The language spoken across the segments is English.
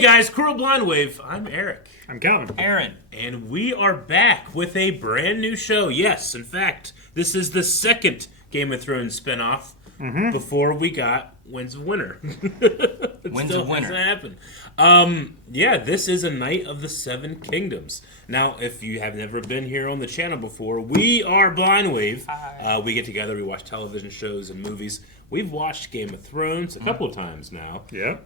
Hey guys, Crew of Blind Wave. I'm Eric. I'm Calvin. Aaron. And we are back with a brand new show. Yes, in fact, this is the second Game of Thrones spinoff before we got Winds of Winter. Winds of Winter. Hasn't happened. This is a Night of the Seven Kingdoms. Now, if you have never been here on the channel before, we are Blind Wave. We get together, we watch television shows and movies. We've watched Game of Thrones a couple of times now. Yeah.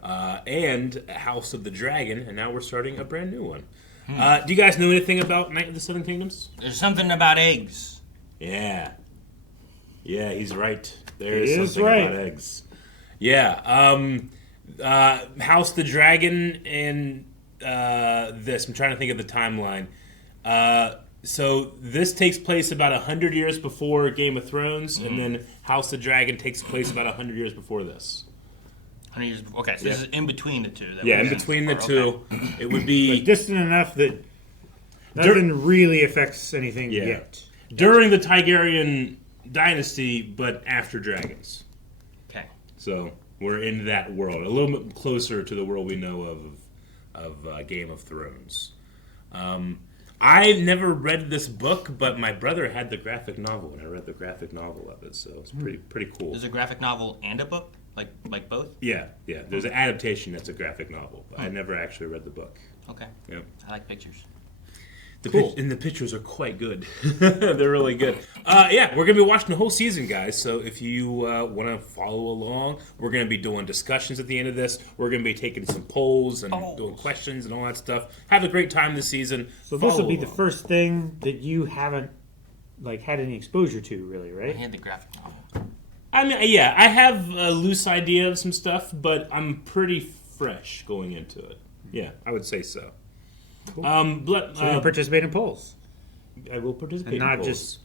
And House of the Dragon, and now we're starting a brand new one. Do you guys know anything about Night of the Seven Kingdoms? There's something about eggs. Yeah. Yeah, he's right. There He is is something right. about eggs. Yeah. House of the Dragon and this. I'm trying to think of the timeline. So this takes place about 100 years before Game of Thrones, and then House of the Dragon takes place about 100 years before this. 100 years. Okay, so this is in between the two. In between the two, it would be But distant enough that nothing really affects anything yet. during the Targaryen dynasty, but after dragons. Okay. So we're in that world, a little bit closer to the world we know of Game of Thrones. I never read this book, but my brother had the graphic novel, and I read the graphic novel of it, so it's pretty cool. There's a graphic novel and a book, like both. Yeah. There's an adaptation that's a graphic novel, but I never actually read the book. Okay. Yeah. I like pictures. And the pictures are quite good. They're really good. We're going to be watching the whole season, guys. So if you want to follow along, we're going to be doing discussions at the end of this. We're going to be taking some polls and doing questions and all that stuff. Have a great time this season. So this will be the first thing that you haven't had any exposure to, really, I right? had the graphic novel. I mean, I have a loose idea of some stuff, but I'm pretty fresh going into it. Yeah, I would say so. Cool. So you'll participate in polls. I will participate And not in polls. just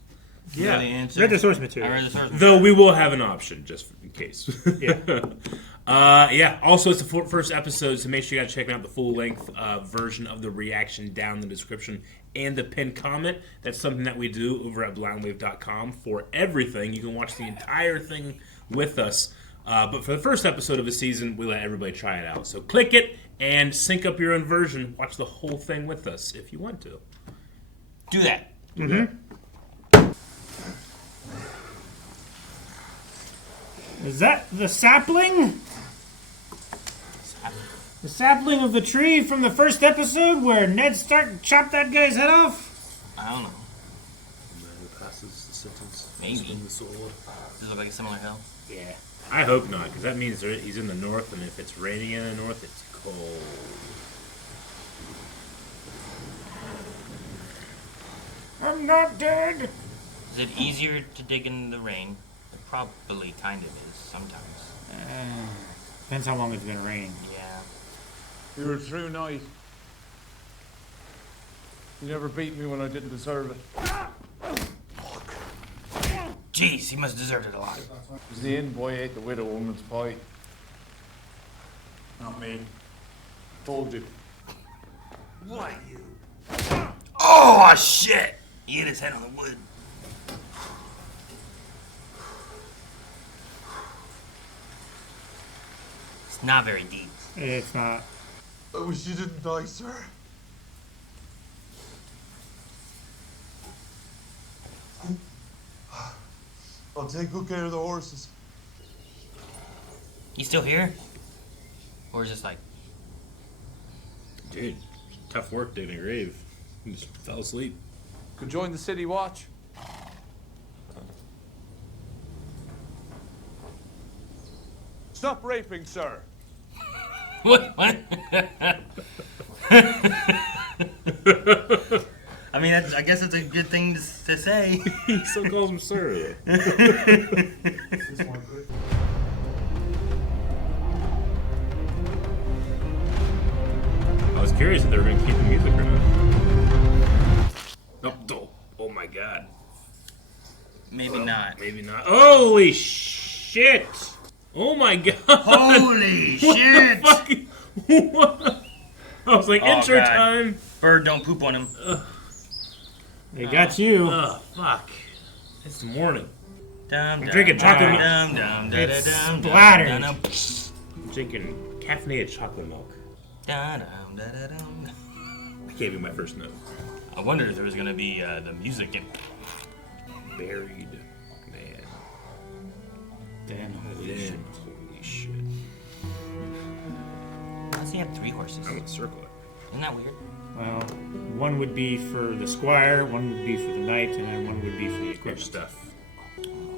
You know the answer? read the source I material. read the source. Though we will have an option, just in case. Yeah. Also, it's the first episode, so make sure you guys check out the full-length version of the reaction down in the description and the pinned comment. That's something that we do over at blindwave.com for everything. You can watch the entire thing with us. But for the first episode of the season, we let everybody try it out. So click it and sync up your own version. Watch the whole thing with us if you want to. Do that. Is that the sapling? The sapling of the tree from the first episode where Ned Stark chopped that guy's head off? I don't know. Who passes the sentence? Maybe. The sword. Does it look like a similar hill? Yeah. I hope not, because that means he's in the north, and if it's raining in the north, it's cold. I'm not dead. Is it easier to dig in the rain? It probably kind of is sometimes. Depends how long it's been raining. Yeah. You're a true knight. You never beat me when I didn't deserve it. Jeez, he must have deserved it a lot. Because the inn boy ate the widow woman's pie. Not me. Told you. What you? Oh, shit! He hit his head on the wood. It's not very deep. It's not. I wish you didn't die, sir. I'll take good care of the horses. You still here? Or is this like... Dude, tough work digging a grave. He just fell asleep. Could join the city watch. Stop raping, sir. What? I mean, I guess it's a good thing to say. He still calls him sir. I was curious if they were going to keep the music or not. Oh my god. Maybe not. Maybe not. Holy shit! Oh my god! Holy shit! What? I was like, intro God. time! Bird, don't poop on him. They got you. Oh, fuck. It's the morning. I'm drinking chocolate milk. It's splattered. I'm drinking caffeinated chocolate milk. Da-dum-da-da-dum. I can't do my first note. I wondered if there was gonna be the music in. Buried man. Damn, holy shit. Then, holy shit. Why does he have 3 horses? I'm gonna circle it. Isn't that weird? Well, one would be for the squire, one would be for the knight, and then one would be for the Good equipment. stuff.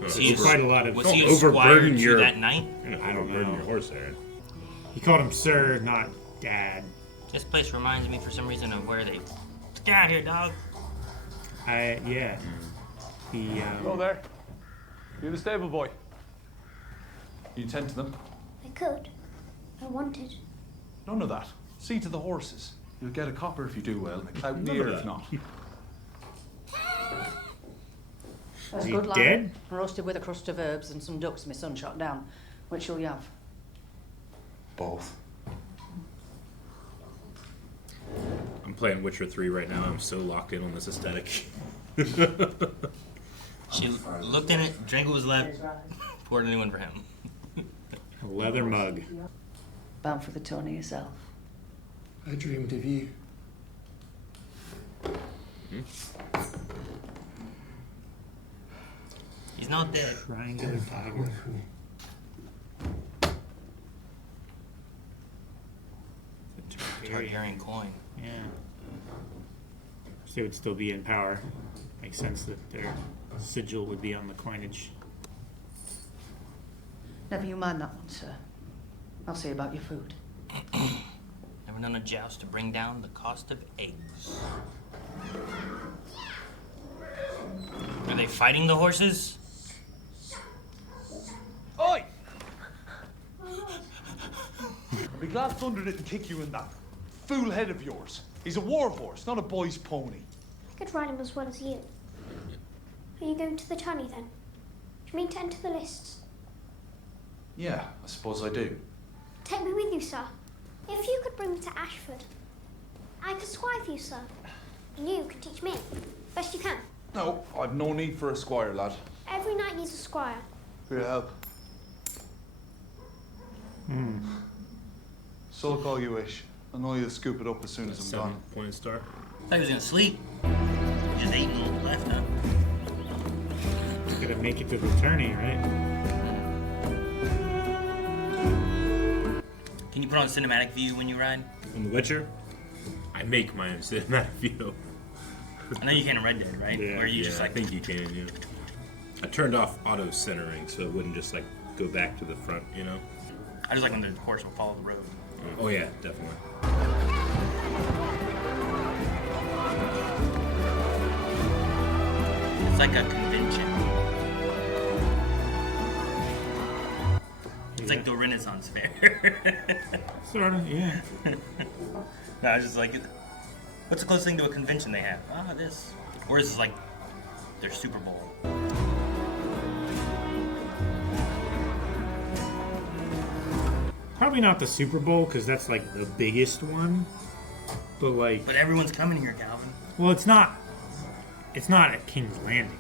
Was There's quite a lot of. Was he a overburden squire to your- that night? I don't Overburden know. your horse there. He called him sir, not dad. This place reminds me for some reason of where they. Get out of here, dog. Yeah. He. Hello there. You're the stable boy. You tend to them? I could. I wanted. None of that. See to the horses. You'll get a copper if you do well, a clout in the ear if not. That's Is he good, lad. dead? Roasted with a crust of herbs and some ducks my son shot down. Which shall you have? Both. I'm playing Witcher 3 right now. I'm so locked in on this aesthetic. She looked in it, drank what was left, poured a new one for him. A leather mug. Bound for the Tourney yourself. I dreamed of you. He's not dead. Triangular tiger. It's a Targaryen. Targaryen coin. Yeah. So they would still be in power. Makes sense that their sigil would be on the coinage. Never you mind that one, sir. I'll see about your food. Never known a joust to bring down the cost of eggs. Are they fighting the horses? Oi! I'd be glad Thunder didn't kick you in that fool head of yours. He's a war horse, not a boy's pony. I could ride him as well as you. Are you going to the tourney then? Do you mean to enter the lists? Yeah, I suppose I do. Take me with you, sir. If you could bring me to Ashford, I could squire for you, sir. And you can teach me. Best you can. No, I've no need for a squire, lad. Every knight needs a squire. For your help. Sulk all you wish. I know you'll scoop it up as soon as I'm 7 gone. point star. I thought he was gonna sleep. Just ate and left, huh? Gotta make it to the tourney, right? Can you put on cinematic view when you ride? On The Witcher, I make my own cinematic view. I know you can in Red Dead, right? Yeah. Where you Yeah, just I like. think you can, yeah. I turned off auto centering so it wouldn't just like go back to the front, you know? I just like when the horse will follow the road. Oh yeah, definitely. It's like a convention. It's like the Renaissance Fair. Sort of, yeah. No, I was just like, what's the closest thing to a convention they have? Ah, this. Or is this like their Super Bowl? Probably not the Super Bowl, because that's like the biggest one. But like, But everyone's coming here, Calvin. well, it's not. It's not at King's Landing.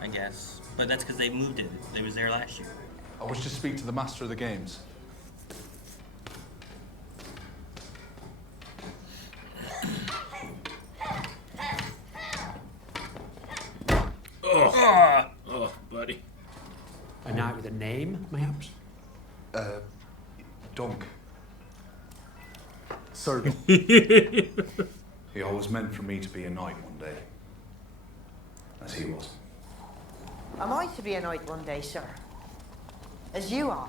I guess. But that's because they moved it. They was there last year. I wish to speak to the master of the games. Oh, buddy. A knight with a name, perhaps? Dunk. Servant. He always meant for me to be a knight one day. As he was. Am I to be a knight one day, sir? As you are?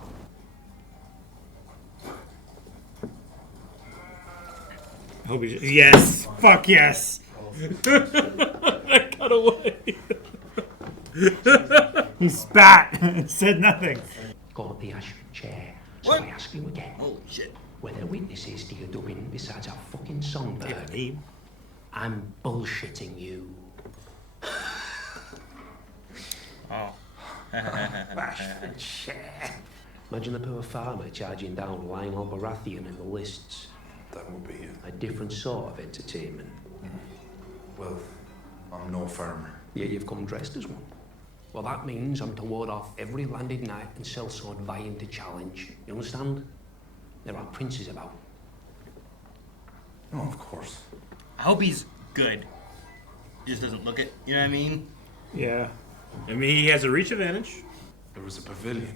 I hope he's, yes! Fuck yes! I got away. He spat and said nothing. Got up the Ashford chair. So What? I ask you again. Holy shit. Were there witnesses to your doing besides a fucking songbird? I'm bullshitting you. Oh. Ashford chair. Imagine a poor farmer charging down Lyonel Baratheon in the lists. That would be it. A different sort of entertainment. Well, I'm no farmer. Yet you've come dressed as one. Well, that means I'm to ward off every landed knight and sellsword vying to challenge. You understand? There are princes about. Oh, of course. I hope he's good. He just doesn't look it. You know what I mean? Yeah. I mean, he has a reach advantage. There was a pavilion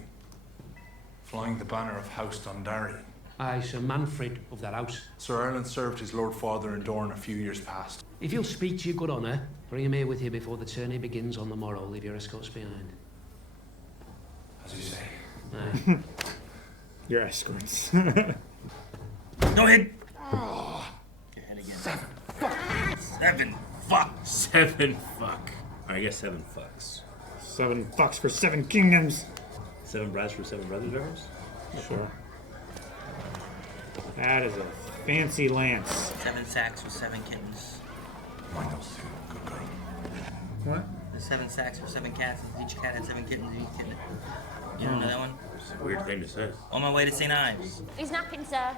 flying the banner of House Dondarrion. Aye, Sir Manfred of that house. Sir Arlan served his lord father in Dorne a few years past. If you'll speak to your good honour, bring him here with you before the tourney begins on the morrow. Leave your escorts behind. As you say. Aye. Your escorts. Go ahead. Your head again. 7 fuck. 7 fuck. I guess 7 fucks. 7 fucks for 7 kingdoms. 7 brides for 7 brothers, Rivers? Sure. That is a fancy lance. 7 sacks with 7 kittens. Mind those two. Good girl. What? There's 7 sacks for 7 cats, and each cat had 7 kittens in each kitten. You don't know that one? It's a weird thing to say. On my way to St. Ives. He's napping, sir.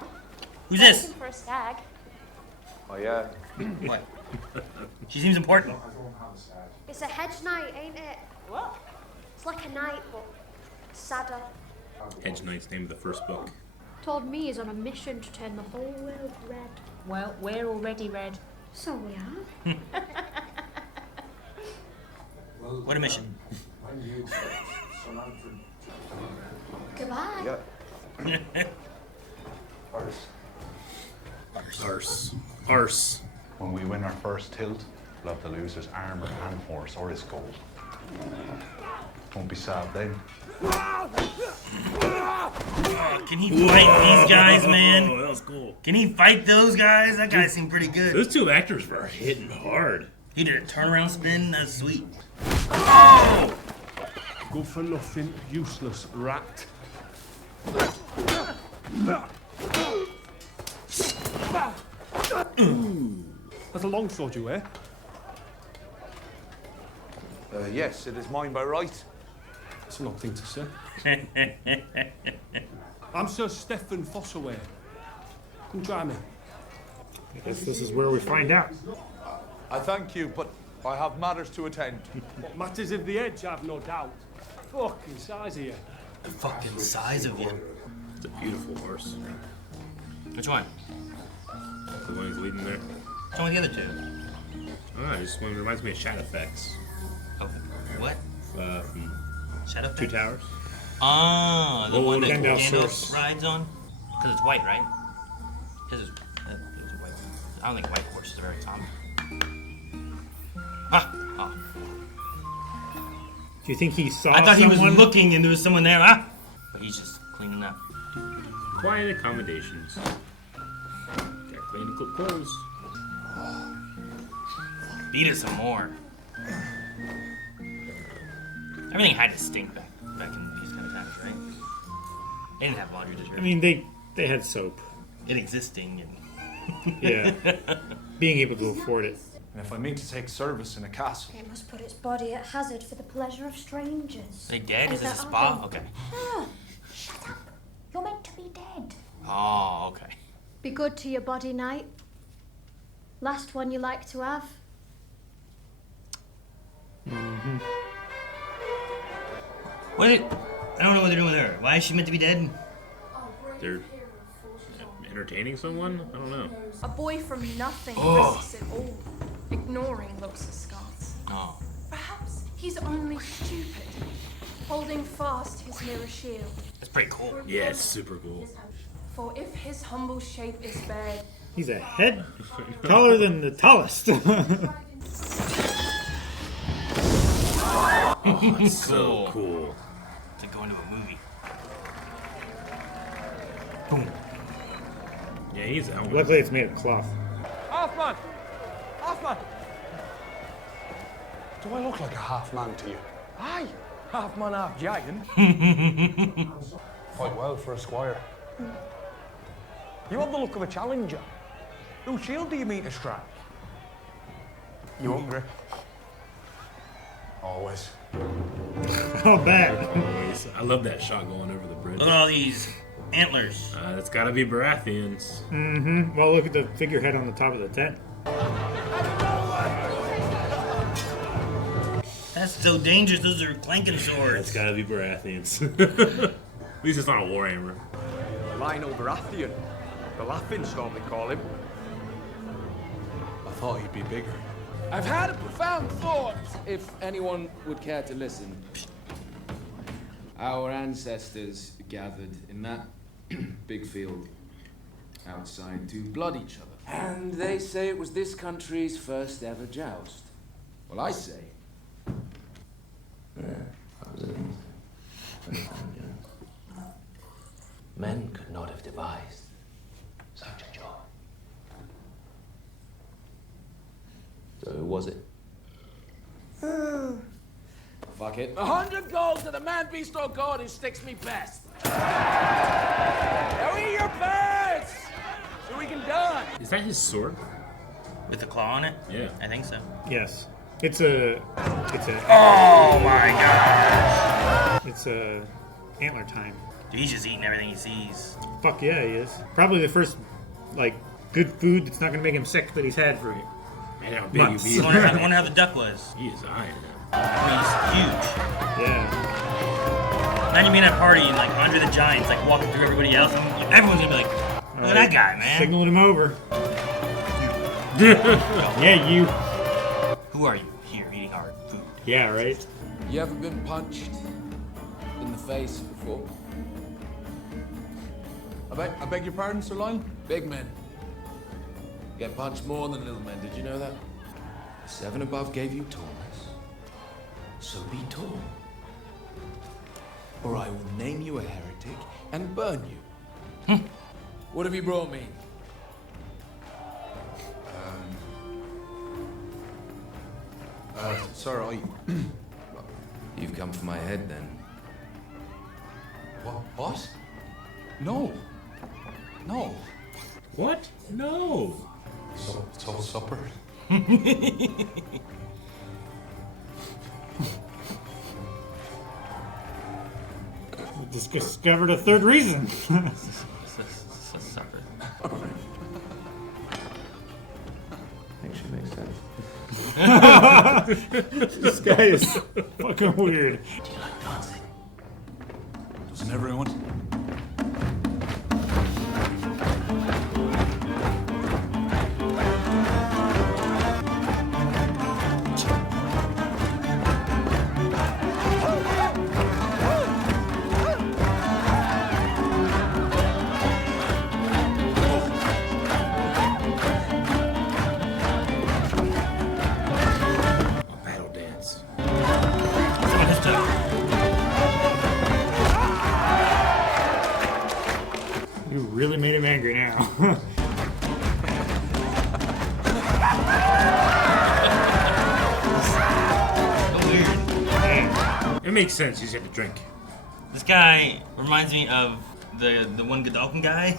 Who's this? Looking for a stag. Oh, yeah. What? She seems important. It's a hedge knight, ain't it? What? It's like a knight, but sadder. Hedge Knight's name of the first book. Told me he's on a mission to turn the whole world red. Well, we're already red. So we are. What a mission. Goodbye. Arse. When we win our first tilt, we'll have the loser's armor and horse or his gold. Won't be sad then. Can he fight these guys, man? Oh, that was cool. Can he fight those guys? That guy seemed pretty good. Those 2 actors were hitting hard. He did a turnaround spin. That's sweet. Good for nothing, useless rat. That's a longsword you wear. Yes, it is mine by right. That's an odd thing to say. I'm Sir Stephen Fossaway. Come try me. I guess this is where we find out. I thank you, but I have matters to attend. What matters of the edge, I've no doubt. Fucking size of you. The fucking size of you. It's a beautiful horse. Which one? The one who's leading there. Which one with the other 2? Ah, this one reminds me of Shadow Effects. Oh, what? From Shadow 2 Towers. Ah, the one that Gandalf Gandalf horse. rides on? Because it's white, right? His is white. I don't think white horses are very common. Ah! Oh. Do you think he saw I thought someone? he was looking and there was someone there. Ah! But he's just cleaning up. Quiet accommodations. Gotta clean the clothes. Beat it some more. Everything had to stink back in these kind of times, right? They didn't have laundry detergent. I mean, they had soap. It existing and Yeah. Being able to afford it. And if I mean to take service in a castle, It must put its body at hazard for the pleasure of strangers. they dead? Is this a that spa? all? Okay. Shut up. You're meant to be dead. Oh, okay. Be good to your body, knight. Last one you like to have. What is it? I don't know what they're doing with her. Why is she meant to be dead? They're entertaining someone? I don't know. A boy from nothing Oh. risks it all, ignoring looks askance. Oh. Perhaps he's only stupid, holding fast his mirror shield. That's pretty cool. Yeah, it's super cool. For if his humble shape is bared, He's a head taller than the tallest. Oh, it's so cool. To go into a movie. Boom. Yeah, he's a helmet. Luckily, it's made of cloth. Half-man! Half-man! do I look like a half man to you? Aye! Half-man, half-giant. Quite well for a squire. You have the look of a challenger. Whose shield do you mean to strike? You hungry? Always. Oh, bad. Always. I love that shot going over the bridge. Look at all these antlers. That's gotta be Baratheons. Mm-hmm. Well, look at the figurehead on the top of the tent. That's so dangerous. Those are clanking swords. That's gotta be Baratheons. At least it's not a warhammer. Lyonel Baratheon. The laughing storm, they call him. thought he'd be bigger. I've had a profound thought, if anyone would care to listen. Our ancestors gathered in that big field outside to blood each other. And they say it was this country's first ever joust. Well, I say. Men could not have devised such a job. So who was it? Fuck it. 100 gold to the man, beast, or god who sticks me best. Now eat your birds, so we can done. Is that his sword? With the claw on it? Yeah. I think so. Yes. It's a. Oh my gosh! It's a antler time. Dude, he's just eating everything he sees. Fuck yeah, he is. Probably the first, good food that's not gonna make him sick that he's had for Man, how big months. he is. I wonder how the duck was. He is iron. I mean, he's huge. Yeah. Imagine being at a party and Andre the Giant's walking through everybody else, and everyone's gonna be like, "Look at that guy, man!" Signaling him over. Yeah, you. Who are you here eating our food? Yeah, right. You ever been punched in the face before? I beg your pardon, Sir Lyonel? Big men get punched more than little men. Did you know that? The 7 above gave you tallness, so be tall, or I will name you a heretic and burn you. What have you brought me? Sir, You've come for my head, then. What? No. No. What? No. So supper. We just discovered a third reason. Supper. Actually makes sense. This guy is fucking weird. Do you like dancing? Doesn't everyone? Battle dance. You really made him angry now. So weird. It makes sense. You just have to drink. This guy reminds me of the one Godalkin guy.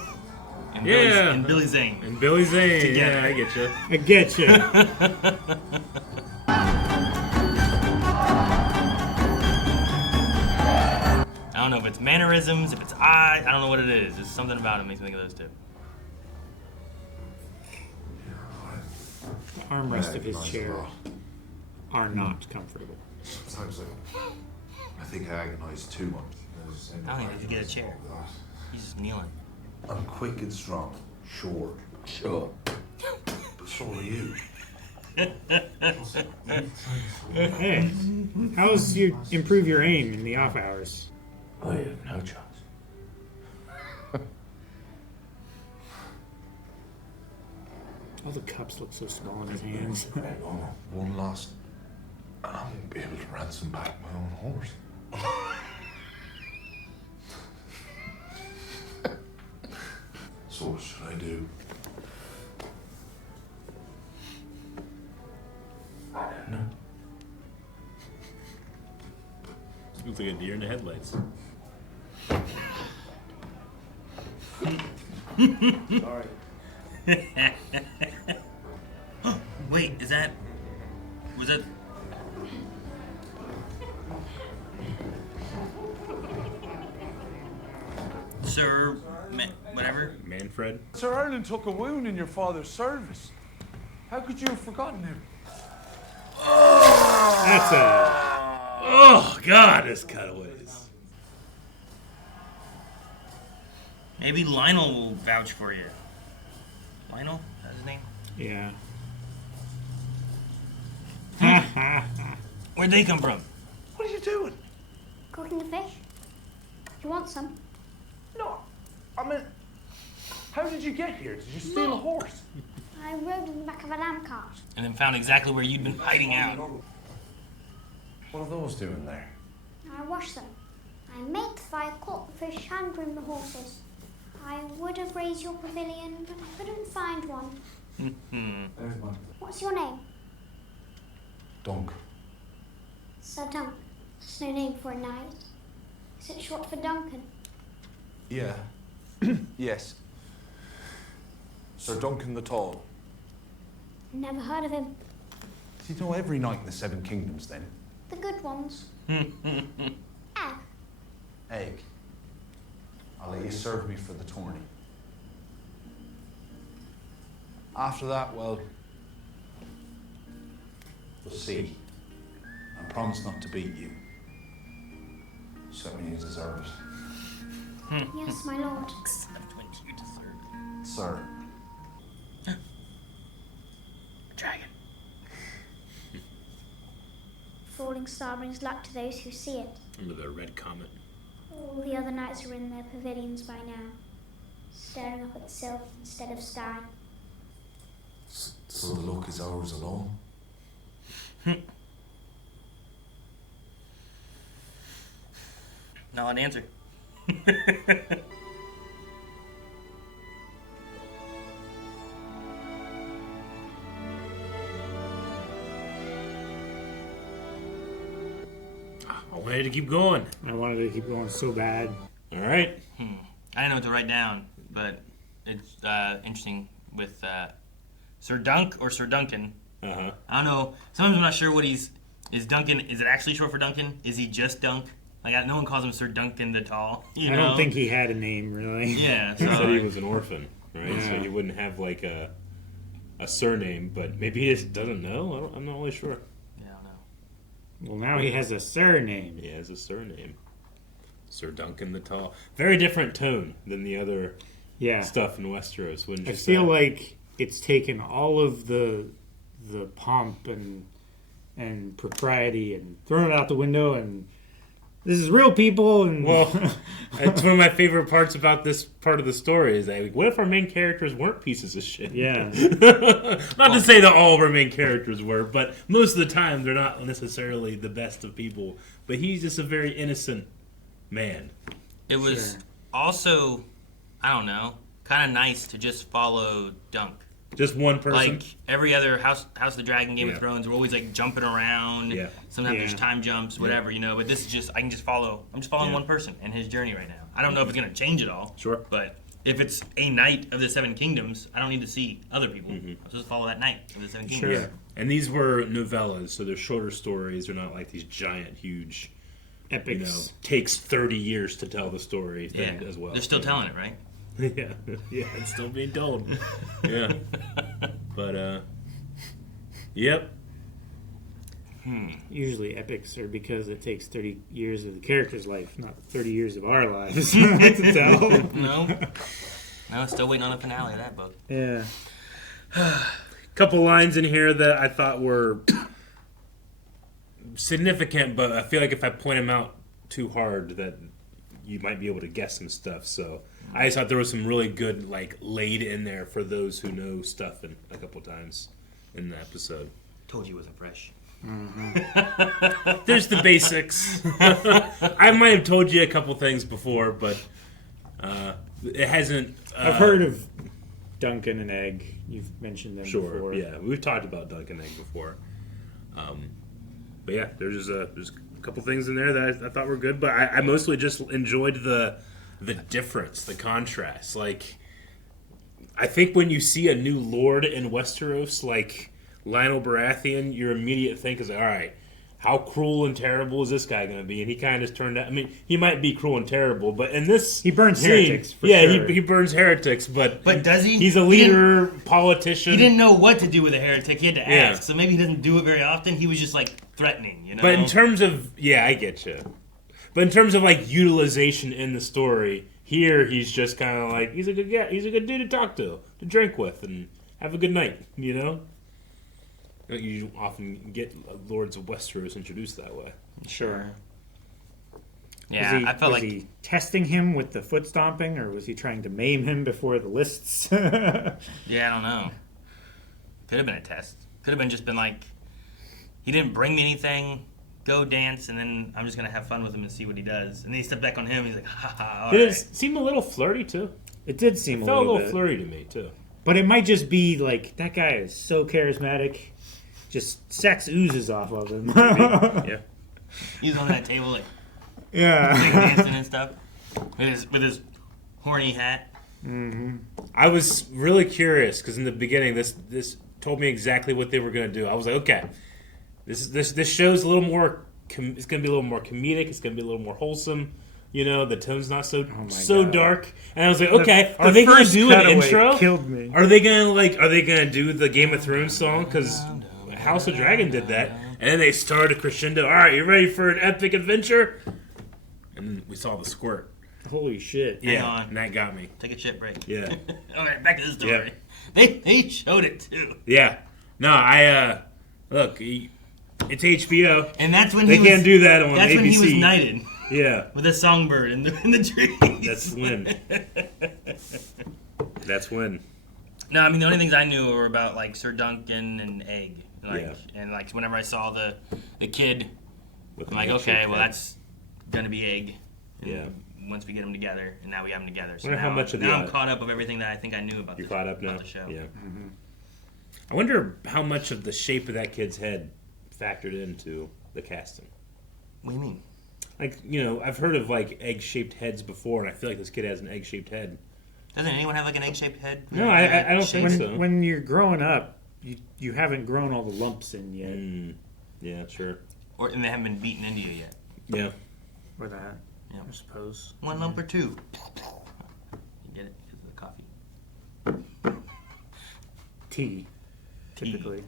And Yeah. And Billy Zane. And Billy Zane. Together. Yeah, I get you. I get you. I don't know if it's mannerisms, if it's eyes, I don't know what it is. There's something about it makes me think of those two. The armrest of his chair are not comfortable. Sometimes I think I agonize too much. I don't think he could get a chair. He's just kneeling. I'm quick and strong, sure. Sure. But so are you. Hey, how's you improve your aim in the off hours? I have no chance. All the cups look so small in his hands. One last, and I won't be able to ransom back my own horse. So what should I do? I don't know. Looks like a deer in the headlights. Sorry. Wait, was that? Sir, whatever? Manfred? Sir Erlen took a wound in your father's service. How could you have forgotten him? That's Oh, God, this cutaways. Maybe Lyonel will vouch for you. Lyonel? Is that his name? Yeah. Where'd they come from? What are you doing? Cooking the fish. You want some? No, I mean, how did you get here? Did you steal a horse? I rode in the back of a lamb cart. And then found exactly where you'd been hiding out. What are those doing there? I washed them. I made the fire, caught the fish, and groomed the horses. I would have raised your pavilion, but I couldn't find one. What's your name? Dunk. Sir Dunk. That's no name for a knight. Is it short for Duncan? Yeah. Yes. Sir Duncan the Tall. Never heard of him. Do you know every knight in the Seven Kingdoms, then? The good ones. Egg. Egg. I'll let you serve me for the tourney. After that, well, we'll see. I promise not to beat you. Certainly you deserve it. Yes, my lord. You deserve it. Sir. Dragon. Falling star brings luck to those who see it. Remember the red comet? All the other knights are in their pavilions by now, staring up at Sylph instead of sky. So the luck is ours alone. No, an answer. I wanted to keep going. I wanted to keep going so bad. All right. I didn't know what to write down, but it's interesting with Sir Dunk or Sir Duncan. Uh-huh. I don't know. Sometimes I'm not sure what is Duncan. Is it actually short for Duncan? Is he just Dunk? Like, no one calls him Sir Duncan the Tall. I don't think he had a name, really. Yeah. He So, said he was an orphan, right? Yeah. So he wouldn't have, like, a surname, but maybe he just doesn't know. I'm not really sure. Yeah, I don't know. Well, now he has a surname. He has a surname. Sir Duncan the Tall. Very different tone than the other stuff in Westeros, wouldn't you I say? feel like it's taken all of the pomp and propriety and thrown it out the window, and this is real people. And well, it's one of my favorite parts about this part of the story is that, like, what if our main characters weren't pieces of shit? Yeah. Not to say that all of our main characters were, but most of the time they're not necessarily the best of people. But he's just a very innocent man. It was also, I don't know, kind of nice to just follow Dunk. Just one person? Like every other House of the Dragon, Game of Thrones, we're always like jumping around. Yeah. Sometimes there's time jumps, whatever, you know. But this is just, I'm just following one person and his journey right now. I don't know if it's gonna change it all. Sure. But if it's a knight of the Seven Kingdoms, I don't need to see other people. I'll just follow that knight of the Seven Kingdoms. Yeah. And these were novellas, so they're shorter stories. They're not like these giant, huge epics. You know, takes 30 years to tell the story thing as well. They're still telling it, right? Yeah, it's still being told. Yeah, but yep. Usually epics are because it takes 30 years of the character's life, not 30 years of our lives to tell. No, still waiting on the finale of that book. Yeah. Couple lines in here that I thought were significant, but I feel like if I point them out too hard, that you might be able to guess some stuff. So I just thought there was some really good, like, laid in there for those who know stuff in a couple times in the episode. Told you it wasn't fresh. There's the basics. I might have told you a couple things before, but it hasn't. I've heard of Duncan and Egg. You've mentioned them before. Yeah, we've talked about Duncan and Egg before. But yeah, there's a couple things in there that I thought were good, but I mostly just enjoyed the difference, the contrast. Like, I think when you see a new lord in Westeros, like Lyonel Baratheon, your immediate think is, all right, how cruel and terrible is this guy going to be? And he kind of just turned out. I mean, he might be cruel and terrible, but in this he burns scene, heretics. For sure. he burns heretics, but does he? He's a leader, politician. He didn't know what to do with a heretic. He had to ask, so maybe he doesn't do it very often. He was just like threatening, you know. But in terms of I get you. But in terms of like utilization in the story, here he's just kind of like he's a good guy. He's a good dude to talk to drink with, and have a good night. You know. You often get Lords of Westeros introduced that way. Sure. Yeah, I felt was he testing him with the foot stomping, or was he trying to maim him before the lists? Yeah, I don't know. Could have been a test. Could have just been like, he didn't bring me anything. Go dance, and then I'm just gonna have fun with him and see what he does. And then he stepped back on him. And he's like, ha ha. All It right. seemed a little flirty too. It did seem It felt a little bit. flirty to me too. But it might just be like that guy is so charismatic, just sex oozes off of him. Yeah. He's on that table like, yeah, like dancing and stuff with his horny hat. Mm-hmm. I was really curious because in the beginning, this told me exactly what they were going to do. I was like, okay, this show's a little more. It's going to be a little more comedic. It's going to be a little more wholesome. You know, the tone's not so God. dark. And I was like, okay, The are they going to first do an cutaway intro? killed me. Are they gonna do the Game of Thrones song? Because House of Dragon did that, and then they started a crescendo. All right, you ready for an epic adventure? And we saw the squirt. Holy shit! Hang Yeah, on. and that got me. Take a shit break. Yeah. All right, back to the story. They showed it too. Yeah. No, I look. It's HBO, And that's when they he can't was, do that on That's ABC. when he was knighted. Yeah, With a songbird in the trees. that's when. That's when. No, I mean the only things I knew were about like Sir Duncan and Egg, like, Yeah. and like whenever I saw the kid, With I'm an like, egg-shaped okay, well head. that's gonna be Egg. And Yeah. Once we get them together, and now we have them together. So Wonder now, how much of the now I'm caught up with everything that I think I knew about. You're caught up now. About the show. Yeah. I wonder how much of the shape of that kid's head factored into the casting. What do you mean? Like, you know, I've heard of like egg-shaped heads before, and I feel like this kid has an egg-shaped head. Doesn't anyone have like an egg-shaped head? No, I don't think so. When you're growing up, you haven't grown all the lumps in yet. Yeah, sure. And they haven't been beaten into you yet. Yeah. Or that, Yeah. I suppose. One lump or two. You get it because of the coffee. Tea, typically.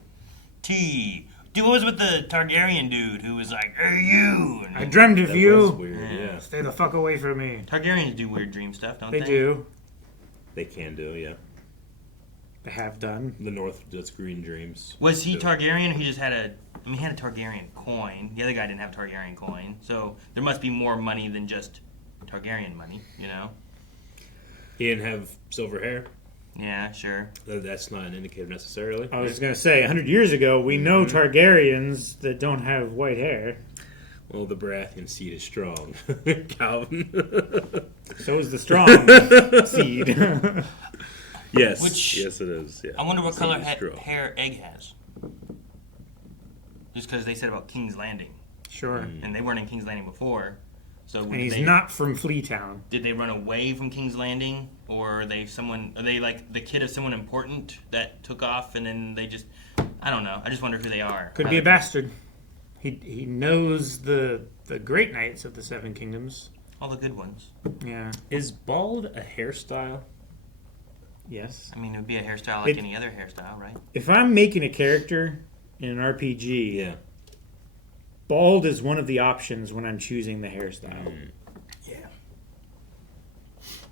Tea. Dude, what was with the Targaryen dude who was like, "Hey, you"? And I dreamt of That you. was weird, yeah. Stay the fuck away from me. Targaryens do weird dream stuff, don't they? They do. They can do, yeah. They have done. The North does green dreams. Was he Targaryen, or he just had he had a Targaryen coin. The other guy didn't have Targaryen coin. So there must be more money than just Targaryen money, you know? He didn't have silver hair. Yeah, sure. That's not an indicator necessarily. I was going to say, 100 years ago, we know Targaryens that don't have white hair. Well, the Baratheon seed is strong, Calvin. So is the strong seed. Yes. Yes, it is. Yeah. I wonder what The color seed is strong. hair Egg has. Just because they said about King's Landing. Sure. And they weren't in King's Landing before. So And he's not from Fleetown. Did they run away from King's Landing, or are they like the kid of someone important that took off and then they just? I don't know. I just wonder who they are. Could be a bastard. He knows the great knights of the Seven Kingdoms. All the good ones. Yeah. Is bald a hairstyle? Yes. I mean, it would be a hairstyle like any other hairstyle, right? If I'm making a character in an RPG, Yeah. bald is one of the options when I'm choosing the hairstyle. Yeah.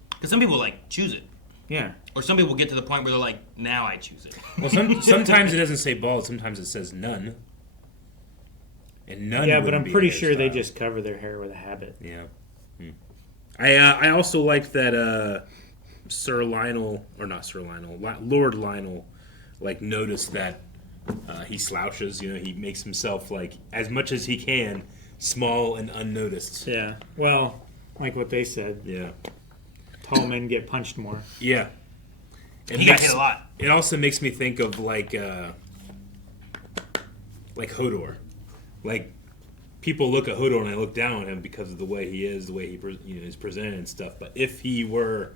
Because some people like choose it. Yeah. Or some people get to the point where they're like, now I choose it. Well, sometimes it doesn't say bald. Sometimes it says none. And none. Yeah, but wouldn't I'm be a pretty sure they hairstyle. just cover their hair with a habit. Yeah. I also like that Sir Lyonel, or not Sir Lyonel, Lord Lyonel, like noticed that he slouches. You know, he makes himself like as much as he can small and unnoticed. Yeah. Well, like what they said. Yeah. Tall men get punched more. Yeah. He got hit a lot. It also makes me think of like Hodor. Like people look at Hodor and they look down on him because of the way he is, the way he is presented and stuff. But if he were,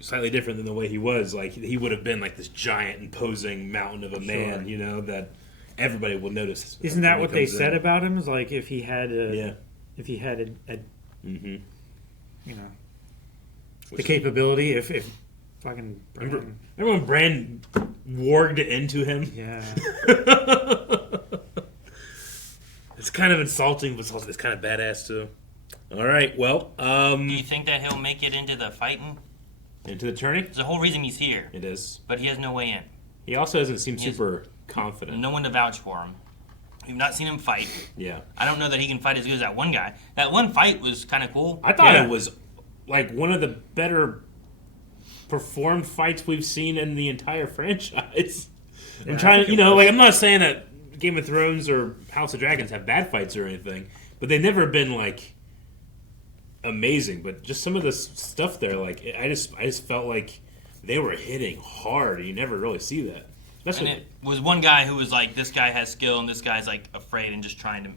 slightly different than the way he was, like he would have been like this giant imposing mountain of a man, that everybody will notice. Isn't that when what he they comes said in. about him? Is like if he had a, Yeah. if he had a the Which- capability, if fucking Remember when Bran warged into him? Yeah. It's kind of insulting, but it's kind of badass too. All right, well, Do you think that he'll make it into the fighting? into the tourney. It's the whole reason he's here. It is. But he has no way in. He also doesn't seem super confident. No one to vouch for him. We've not seen him fight. Yeah. I don't know that he can fight as good as that one guy. That one fight was kind of cool. I thought it was like one of the better performed fights we've seen in the entire franchise. I'm trying to, I'm not saying that Game of Thrones or House of Dragons have bad fights or anything, but they've never been like amazing. But just some of the stuff there, like I just felt like they were hitting hard. You never really see that. And it was one guy who was like, this guy has skill and this guy's like afraid and just trying to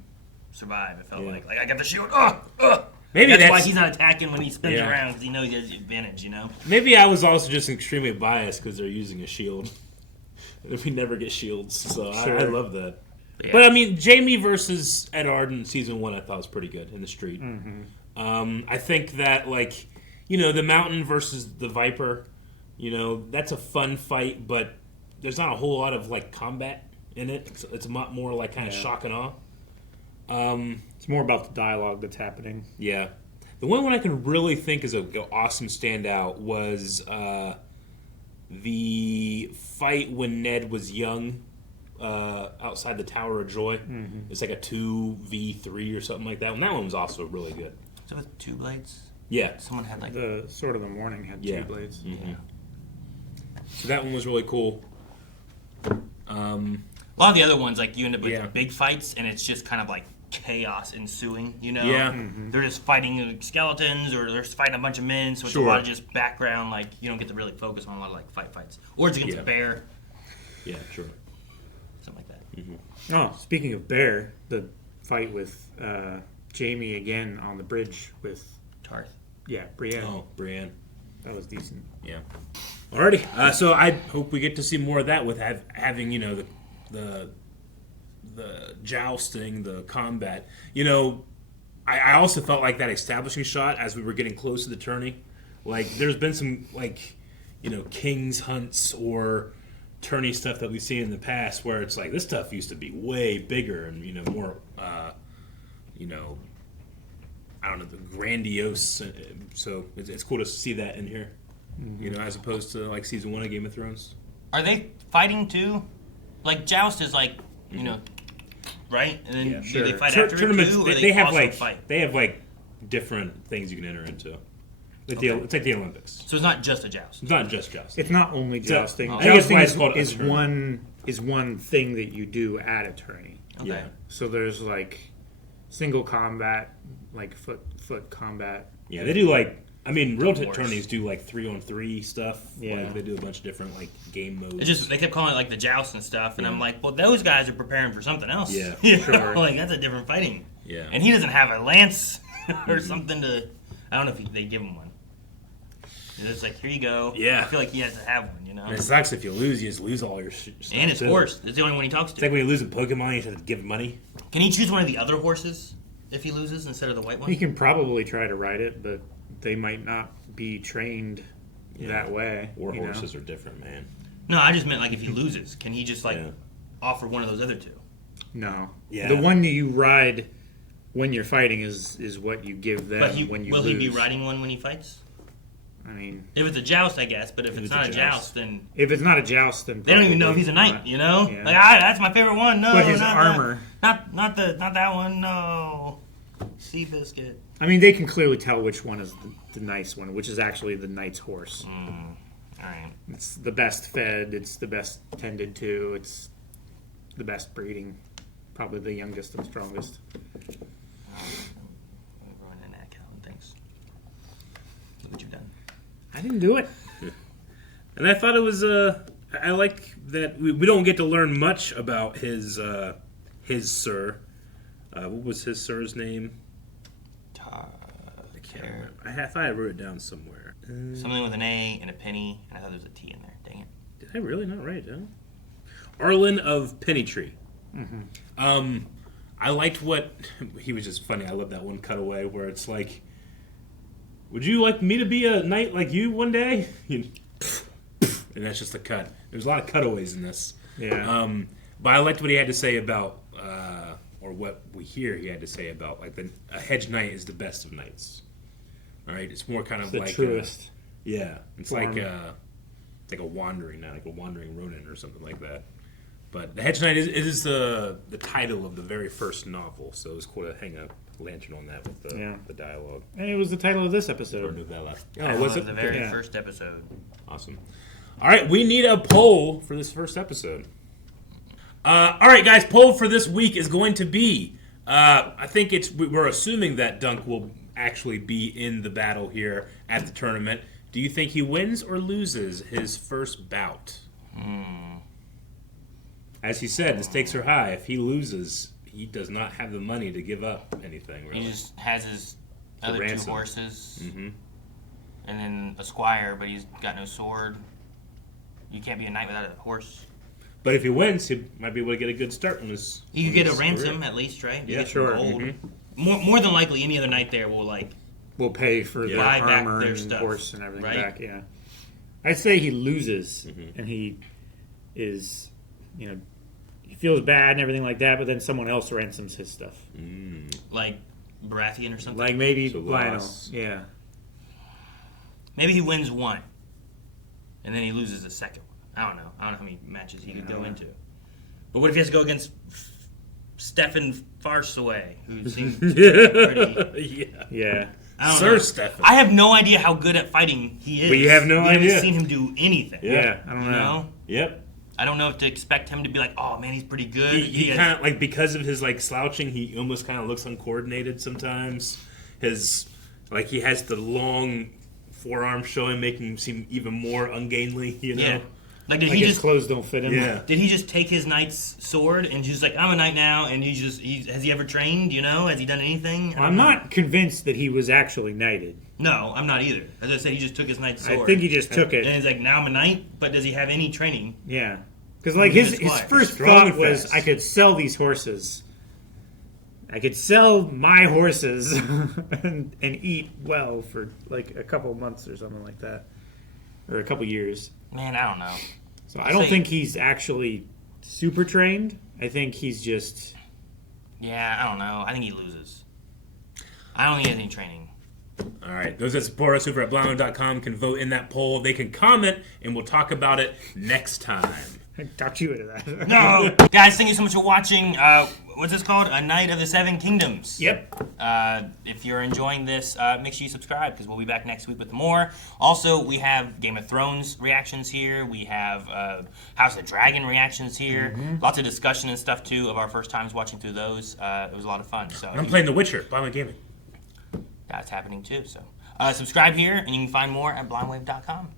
survive. It felt like I got the shield. Maybe that's why he's not attacking when he spins around, because he knows he has the advantage, Maybe I was also just extremely biased because they're using a shield. We never get shields, so I love that. Yeah. But I mean, Jaime versus Ed Arden season 1 I thought was pretty good in the street. Mm-hmm. I think that the Mountain versus the Viper, that's a fun fight, but there's not a whole lot of like combat in it. It's a lot more like kind of shock and awe. It's more about the dialogue that's happening. Yeah. The one I can really think is an awesome standout was the fight when Ned was young outside the Tower of Joy. Mm-hmm. It's like a 2v3 or something like that. And that one was also really good. So with 2 blades? Yeah. Someone had like... The Sword of the Morning had 2 blades. Mm-hmm. Yeah. So that one was really cool. A lot of the other ones, like you end up with big fights, and it's just kind of like chaos ensuing, Yeah. Mm-hmm. They're just fighting skeletons, or they're just fighting a bunch of men, so it's a lot of just background, like you don't get to really focus on a lot of like fights. Or it's against a bear. Yeah, sure. Something like that. Mm-hmm. Oh, speaking of bear, the fight with Jaime again on the bridge with Tarth. Yeah, Brienne. Oh, Brienne. That was decent. Yeah. Alrighty. So I hope we get to see more of that with having the jousting, the combat. I also felt like that establishing shot as we were getting close to the tourney. Like there's been some King's hunts or tourney stuff that we've seen in the past where it's like this stuff used to be way bigger and more I don't know, the grandiose. So it's cool to see that in here. Mm-hmm. As opposed to like season 1 of Game of Thrones. Are they fighting too? Like joust is like right, and then do they fight after tournaments? It too, or they have also like fight? They have like different things you can enter into. It's like the Olympics. So it's not just a joust. It's not just jousting. It's not only jousting. I think it's called is one thing that you do at a tourney. Okay. Yeah. So there's like single combat, like foot combat. Yeah, they do like. I mean, real tourneys do like 3-on-3 stuff. Yeah, like, they do a bunch of different like game modes. It's just they kept calling it like the joust and stuff, and I'm like, well, those guys are preparing for something else. Yeah, sure. Like that's a different fighting. Yeah, and he doesn't have a lance or something to. I don't know if they give him one. It's like here you go. Yeah, I feel like he has to have one. And it sucks if you lose. You just lose all your stuff. And his horse. It's the only one he talks to. It's like when you lose a Pokemon, you have to give money. Can he choose one of the other horses if he loses instead of the white one? He can probably try to ride it, but they might not be trained that way. Or horses are different, man. No, I just meant like if he loses, can he just offer one of those other 2? No. Yeah. The one that you ride when you're fighting is what you give them when you will lose. He be riding one when he fights? I mean, if it's a joust, I guess. But if it's not a joust, then if it's not a joust, then they don't even know if he's a knight. Yeah. Like that's my favorite one. No, but his not armor, not that one. No, Seabiscuit. I mean, they can clearly tell which one is the nice one, which is actually the knight's horse. All right. It's the best fed. It's the best tended to. It's the best breeding. Probably the youngest and strongest. Ruining that, Calvin. Thanks. Look what you've done. I didn't do it. And I thought it was. I like that we don't get to learn much about his sir. What was his sir's name? I can't remember. I thought I wrote it down somewhere. Something with an A and a penny, and I thought there was a T in there. Dang it. Did I really not write it down? Arlan of Pennytree. Mm-hmm. I liked what he was just funny. I love that one cutaway where it's like, would you like me to be a knight like you one day? And that's just a cut. There's a lot of cutaways in this. Yeah. But I liked what he had to say about, or what we hear he had to say about, like a hedge knight is the best of knights. All right, it's more kind of the like truest. yeah, it's form. like like a wandering knight, like a wandering Ronin or something like that. But the Hedge Knight is the title of the very first novel, so it was cool to hang a lantern on that with the dialogue. And it was the title of this episode. Or novella. Oh, was it? The very first episode. Awesome. All right, we need a poll for this first episode. All right, guys, poll for this week is going to be, I think we're assuming that Dunk will actually be in the battle here at the tournament. Do you think he wins or loses his first bout? As he said, the stakes are high. If he loses, he does not have the money to give up anything, really. He just has his other ransom. 2 horses, and then a squire, but he's got no sword. You can't be a knight without a horse. But if he wins, he might be able to get a good start on his. He could get a ransom at least, right? Yeah, sure. Gold. More than likely, any other knight there will pay for their buy back armor their and stuff, horse and everything right? back. Yeah, I'd say he loses, and he is, he feels bad and everything like that. But then someone else ransoms his stuff, like Baratheon or something. like maybe Lyonel. Yeah, maybe he wins one, and then he loses the second one. I don't know how many matches he could go into. But what if he has to go against Stefan Farsaway, who seems to be pretty... Yeah. Sir Stefan. I have no idea how good at fighting he is. But you have no idea. We haven't seen him do anything. Yeah, I don't know. Yep. I don't know if to expect him to be like, oh man, he's pretty good. He kind of like, because of his like slouching, he almost kind of looks uncoordinated sometimes. He has the long forearm showing, making him seem even more ungainly. Yeah. Like his clothes don't fit him. Yeah. Did he just take his knight's sword and just like, I'm a knight now, and has he ever trained? Has he done anything? I'm not convinced that he was actually knighted. No, I'm not either. As I said, he just took his knight's sword. I think he just took it. And he's like, now I'm a knight, but does he have any training? Yeah. Because his first thought was, I could sell these horses. I could sell my horses and eat well for like a couple of months or something like that. Or a couple years. Man, I don't know. So I don't think he's actually super trained. I think he's just... Yeah, I don't know. I think he loses. I don't think he has any training. All right. Those that support us over at blindwave.com can vote in that poll. They can comment, and we'll talk about it next time. I talked you into that. No! Guys, thank you so much for watching. What's this called? A Knight of the Seven Kingdoms. Yep. If you're enjoying this, make sure you subscribe, because we'll be back next week with more. Also, we have Game of Thrones reactions here. We have House of Dragon reactions here. Lots of discussion and stuff, too, of our first times watching through those. It was a lot of fun. So I'm playing The Witcher, Blindwave Gaming. That's happening, too. So subscribe here, and you can find more at blindwave.com.